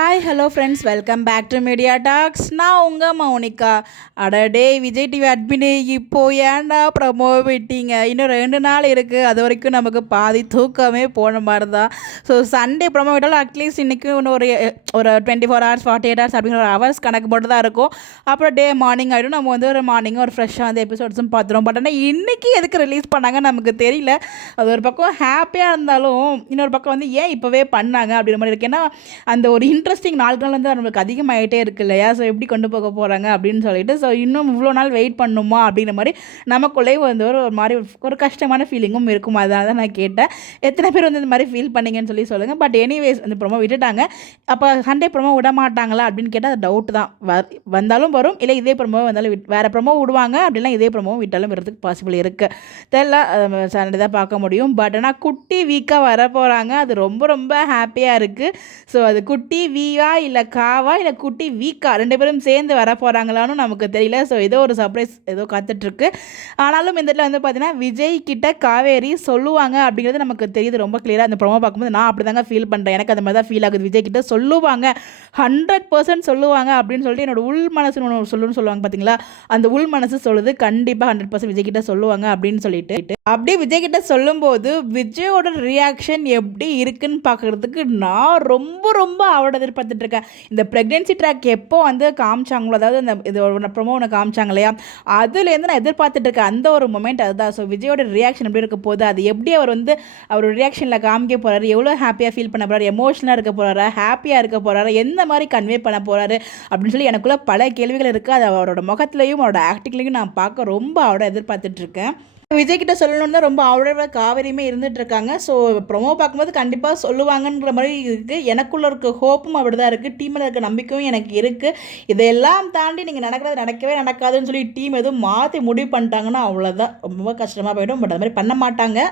Hi hello friends, welcome back to Media Talks. நான் உங்கள் மௌனிகா. அடடே விஜய் டிவி அட்மினே, இப்போ ஏன்டா ப்ரமோ விட்டீங்க? இன்னும் 2 நாள் இருக்குது. அது வரைக்கும் நமக்கு பாதி தூக்கமே போன மாதிரி தான். ஸோ சண்டே ப்ரமோ விட்டாலும் அட்லீஸ்ட் இன்றைக்கி இன்னும் ஒரு 24 ஹவர்ஸ் 48 ஹவர்ஸ் அப்படிங்கிற ஒரு ஹவர்ஸ் கணக்கு மட்டும் தான் இருக்கும். அப்புறம் டே மார்னிங் ஆகிடும். நம்ம வந்து ஒரு மார்னிங் ஒரு ஃப்ரெஷ்ஷாக வந்து எபிசோட்ஸும் பார்த்துருவோம். பட் ஆனால் இன்றைக்கி எதுக்கு ரிலீஸ் பண்ணாங்கன்னு நமக்கு தெரியல. அது ஒரு பக்கம் ஹாப்பியாக இருந்தாலும் இன்னொரு பக்கம் வந்து ஏன் இப்போவே பண்ணாங்க அப்படின்ற மாதிரி இருக்குது. ஏன்னா அந்த ஒரு இன்ட்ரெஸ்டிங் நாட்கள் வந்து நம்மளுக்கு அதிகமாகிட்டே இருக்கு இல்லையா? ஸோ எப்படி கொண்டு போக போகிறாங்க அப்படின்னு சொல்லிட்டு, ஸோ இன்னும் இவ்வளோ நாள் வெயிட் பண்ணணுமா அப்படிங்கிற மாதிரி நமக்குள்ளே வந்து ஒரு மாதிரி ஒரு கஷ்டமான ஃபீலிங்கும் இருக்கும். அதனால தான் நான் கேட்டேன், எத்தனை பேர் வந்து இந்த மாதிரி ஃபீல் பண்ணீங்கன்னு சொல்லி சொல்லுங்கள். பட் எனிவேஸ் அந்த ப்ரோமோ விட்டுட்டாங்க. அப்போ சண்டே ப்ரோமோ விட மாட்டாங்களா அப்படின்னு கேட்டால் அது டவுட் தான். வந்தாலும் வரும், இல்லை இதே ப்ரோமோ வந்தாலும் வேறு ப்ரோமோ விடுவாங்க, அப்படின்னா இதே ப்ரோமோ விட்டாலும் வரதுக்கு பாசிபிள் இருக்குது. தெரியல, சண்டே தான் பார்க்க முடியும். பட் ஆனால் குட்டி வீக்காக வர போகிறாங்க. அது ரொம்ப ரொம்ப ஹாப்பியாக இருக்குது. ஸோ அது குட்டி வீவா இல்லை காவா இல்லை குட்டி வீக்கா 2 பேரும் சேர்ந்து வர போகிறாங்களான்னு நமக்கு தெரியல. ஸோ ஏதோ ஒரு சர்ப்ரைஸ் ஏதோ காத்துட்ருக்கு. ஆனாலும் இந்த இடத்துல வந்து பார்த்தீங்கன்னா விஜய் கிட்ட காவேரி சொல்லுவாங்க அப்படிங்கிறது நமக்கு தெரியுது ரொம்ப கிளியராக. அந்த ப்ரோமோ பார்க்கும்போது நான் அப்படி தாங்க ஃபீல் பண்ணுறேன். எனக்கு அந்த மாதிரி தான் ஃபீல் ஆகுது. விஜய் கிட்ட சொல்லுவாங்க, 100% சொல்லுவாங்க அப்படின்னு சொல்லிட்டு என்னோட உள் மனசு சொல்லுன்னு சொல்லுவாங்க பார்த்தீங்களா? அந்த உள் மனசு சொல்லுது கண்டிப்பாக 100% விஜய் கிட்ட சொல்லுவாங்க அப்படின்னு சொல்லிட்டு. அப்படியே விஜய் கிட்ட சொல்லும்போது விஜயோட ரியாக்ஷன் எப்படி இருக்குன்னு பார்க்குறதுக்கு நான் ரொம்ப ரொம்ப அவரோட எதிர்பார்த்துட்டு இருக்கேன். இந்த ப்ரெக்னென்சி ட்ராக் எப்போ வந்து காமிச்சாங்களோ, அதாவது அந்த இது ஒரு ப்ரோமோ ஒன்று காமிச்சாங்க இல்லையா, அதுலேருந்து நான் எதிர்பார்த்துட்டு இருக்கேன் அந்த ஒரு மொமெண்ட் அதுதான். ஸோ விஜயோட ரியாக்ஷன் எப்படி இருக்க போகுது, அது எப்படி அவர் வந்து அவர் ரியாக்ஷனில் காமிக்க போகிறாரு, எவ்வளோ ஹாப்பியாக ஃபீல் பண்ண போகிறாரு, எமோஷனலாக இருக்க போகிறாரா, ஹாப்பியாக இருக்க போகிறாரு, எந்த மாதிரி கன்வே பண்ண போகிறாரு அப்படின்னு சொல்லி எனக்குள்ளே பல கேள்விகள் இருக்குது. அது அவரோட முகத்துலையும் அவரோட ஆக்டிங்லையும் நான் பார்க்க ரொம்ப அவரோட எதிர்பார்த்துட்ருக்கேன். விஜய் கிட்ட சொல்லணும்னு தான் ரொம்ப அவரோட காவேரியுமே இருந்துட்டு இருக்காங்க. ஸோ ப்ரொமோ பார்க்கும்போது கண்டிப்பாக சொல்லுவாங்கன்ற மாதிரி இருக்குது. எனக்குள்ள இருக்க ஹோப்பும் அப்படி தான் இருக்குது. டீமில் இருக்க நம்பிக்கையும் எனக்கு இருக்குது. இதையெல்லாம் தாண்டி நீங்கள் நடக்கிறது நடக்கவே நடக்காதுன்னு சொல்லி டீம் எதுவும் மாற்றி முடிவு பண்ணிட்டாங்கன்னா அவ்வளோதான், ரொம்ப கஷ்டமாக போயிடும். பட் அது மாதிரி பண்ண மாட்டாங்க.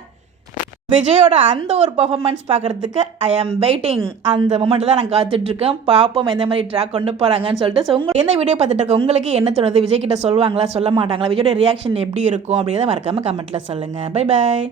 விஜயோட அந்த ஒரு பர்ஃபார்மன்ஸ் பார்க்குறதுக்கு ஐ ஆம் வெயிட்டிங். அந்த மொமெண்ட்டில் தான் நான் காத்துட்ருக்கேன். பார்ப்போம் எந்த மாதிரி ட்ராக் கொண்டு போகிறாங்கன்னு சொல்லிட்டு. ஸோ எந்த வீடியோ பார்த்துட்டு இருக்க உங்களுக்கு என்ன தோணுது? விஜய் கிட்ட சொல்லுவாங்களா, சொல்ல மாட்டாங்களா? விஜயோட ரியாக்ஷன் எப்படி இருக்கும் அப்படிங்கிறத மறக்காமல் கமெண்ட்டில் சொல்லுங்கள். Bye bye.